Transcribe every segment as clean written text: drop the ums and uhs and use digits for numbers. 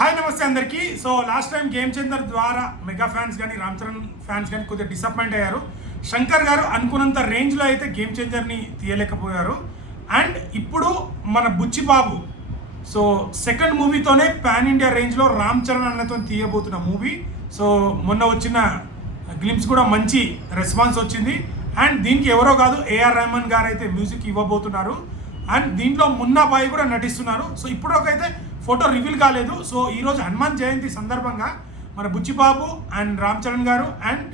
Hi నమస్తే అందరికీ. So last time game changer ద్వారా మెగా ఫ్యాన్స్ కానీ రామ్ చరణ్ ఫ్యాన్స్ కానీ కొద్దిగా డిసప్పాయింట్ అయ్యారు. శంకర్ గారు అనుకున్నంత రేంజ్లో అయితే గేమ్ చేంజర్ని తీయలేకపోయారు. అండ్ ఇప్పుడు మన బుచ్చిబాబు సో సెకండ్ మూవీతోనే పాన్ ఇండియా రేంజ్లో రామ్ చరణ్ అన్నతో తీయబోతున్న మూవీ. సో మొన్న వచ్చిన గ్లిమ్స్ కూడా మంచి రెస్పాన్స్ వచ్చింది. అండ్ దీనికి ఎవరో కాదు, ఏఆర్ రెహమాన్ గారు అయితే మ్యూజిక్ ఇవ్వబోతున్నారు. అండ్ దీంట్లో మున్నా బాయ్ కూడా నటిస్తున్నారు. సో ఇప్పటికైతే ఫోటో రివీల్ కాలేదు. సో ఈరోజు హనుమాన్ జయంతి సందర్భంగా మన బుచ్చిబాబు అండ్ రామ్ చరణ్ గారు అండ్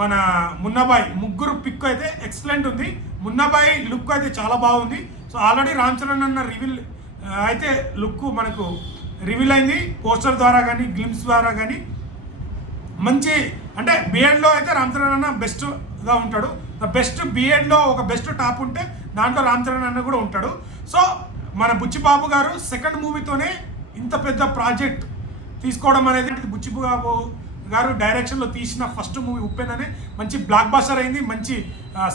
మన మున్నాబాయ్ ముగ్గురు పిక్ అయితే ఎక్సలెంట్ ఉంది. మున్నాబాయ్ లుక్ అయితే చాలా బాగుంది. సో ఆల్రెడీ రామ్ చరణ్ అన్న రివీల్ అయితే లుక్ మనకు రివీల్ అయింది పోస్టర్ ద్వారా కానీ గ్లిమ్స్ ద్వారా కానీ. మంచి అంటే బిఎడ్లో అయితే రామ్ చరణ్ అన్న బెస్ట్గా ఉంటాడు. బెస్ట్ బిఎడ్లో ఒక బెస్ట్ టాప్ ఉంటే దాంట్లో రామ్ చరణ్ అన్న కూడా ఉంటాడు. సో మన బుచ్చిబాబు గారు సెకండ్ మూవీతోనే ఇంత పెద్ద ప్రాజెక్ట్ తీసుకోవడం అనేది, బుచ్చిబాబు గారు డైరెక్షన్లో తీసిన ఫస్ట్ మూవీ ఉప్పెన్ అనే మంచి బ్లాక్ బాస్టర్ అయింది. మంచి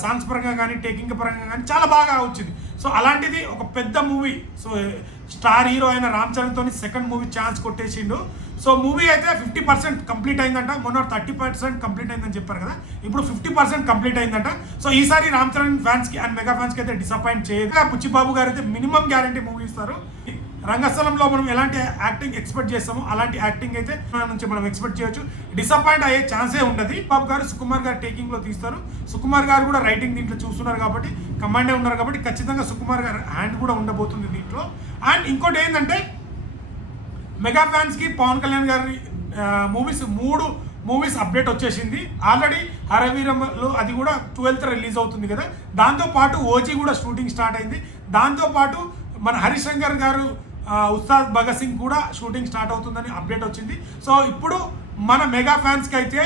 సాంగ్స్ పరంగా కానీ టేకింగ్ పరంగా కానీ చాలా బాగా వచ్చింది. సో అలాంటిది ఒక పెద్ద మూవీ, సో స్టార్ హీరో అయిన రామ్ చరణ్తో సెకండ్ మూవీ ఛాన్స్ కొట్టేసిండు. సో మూవీ అయితే 50% కంప్లీట్ అయిందంట. మొన్న 30% కంప్లీట్ అయిందని చెప్పారు కదా, ఇప్పుడు 50% కంప్లీట్ అయిందంట. సో ఈసారి రామ్ చరణ్ ఫ్యాన్స్కి అండ్ మెగా ఫ్యాన్స్కి అయితే డిసప్పాయింట్ చేయదు. బుచ్చిబాబు గారు అయితే మినిమం గ్యారంటీ మూవీ ఇస్తారు. రంగస్థలంలో మనం ఎలాంటి యాక్టింగ్ ఎక్స్పెక్ట్ చేస్తామో అలాంటి యాక్టింగ్ అయితే నుంచి మనం ఎక్స్పెక్ట్ చేయొచ్చు. డిసప్పాయింట్ అయ్యే ఛాన్సే ఉండదు. బాబు గారు సుకుమార్ గారు టేకింగ్లో తీస్తారు. సుకుమార్ గారు కూడా రైటింగ్ దీంట్లో చూస్తున్నారు కాబట్టి, కమాండే ఉన్నారు కాబట్టి ఖచ్చితంగా సుకుమార్ గారు హ్యాండ్ కూడా ఉండబోతుంది దీంట్లో. అండ్ ఇంకోటి ఏంటంటే మెగా ఫ్యాన్స్కి పవన్ కళ్యాణ్ గారి మూడు మూవీస్ అప్డేట్ వచ్చేసింది. ఆల్రెడీ హరవీరములు అది కూడా 12th రిలీజ్ అవుతుంది కదా. దాంతోపాటు ఓజీ కూడా షూటింగ్ స్టార్ట్ అయింది. దాంతోపాటు మన హరిశంకర్ గారు ఉస్తాద్ భగత్ సింగ్ కూడా షూటింగ్ స్టార్ట్ అవుతుందని అప్డేట్ వచ్చింది. సో ఇప్పుడు మన మెగా ఫ్యాన్స్కి అయితే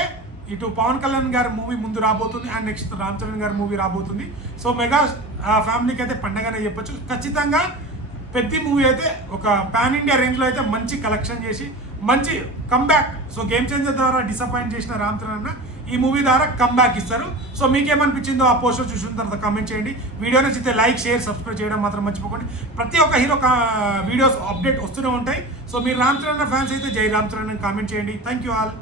ఇటు పవన్ కళ్యాణ్ గారి మూవీ ముందు రాబోతుంది అండ్ నెక్స్ట్ రామ్ చరణ్ గారి మూవీ రాబోతుంది. సో మెగా ఫ్యామిలీకి అయితే పండగనే చెప్పొచ్చు. ఖచ్చితంగా పెద్ద మూవీ అయితే ఒక పాన్ ఇండియా రేంజ్లో అయితే మంచి కలెక్షన్ చేసి మంచి కమ్బ్యాక్. సో గేమ్ చేంజర్ ద్వారా డిసప్పాయింట్ చేసిన రామ్ చరణ్ అన్న ఈ మూవీ ద్వారా కమ్బ్యాక్ ఇస్తారు. సో మీకేమనిపించిందో ఆ పోస్టర్ చూసిన తర్వాత కామెంట్ చేయండి. వీడియో నచ్చితే లైక్, షేర్, సబ్స్క్రైబ్ చేయడం మాత్రం మర్చిపోకండి. ప్రతి ఒక్క హీరో వీడియోస్ అప్డేట్ వస్తూనే ఉంటాయి. సో మీరు రామ్ చరణ్ ఫ్యాన్స్ అయితే జై రామ్ చరణ్ అని కామెంట్ చేయండి. Thank you all.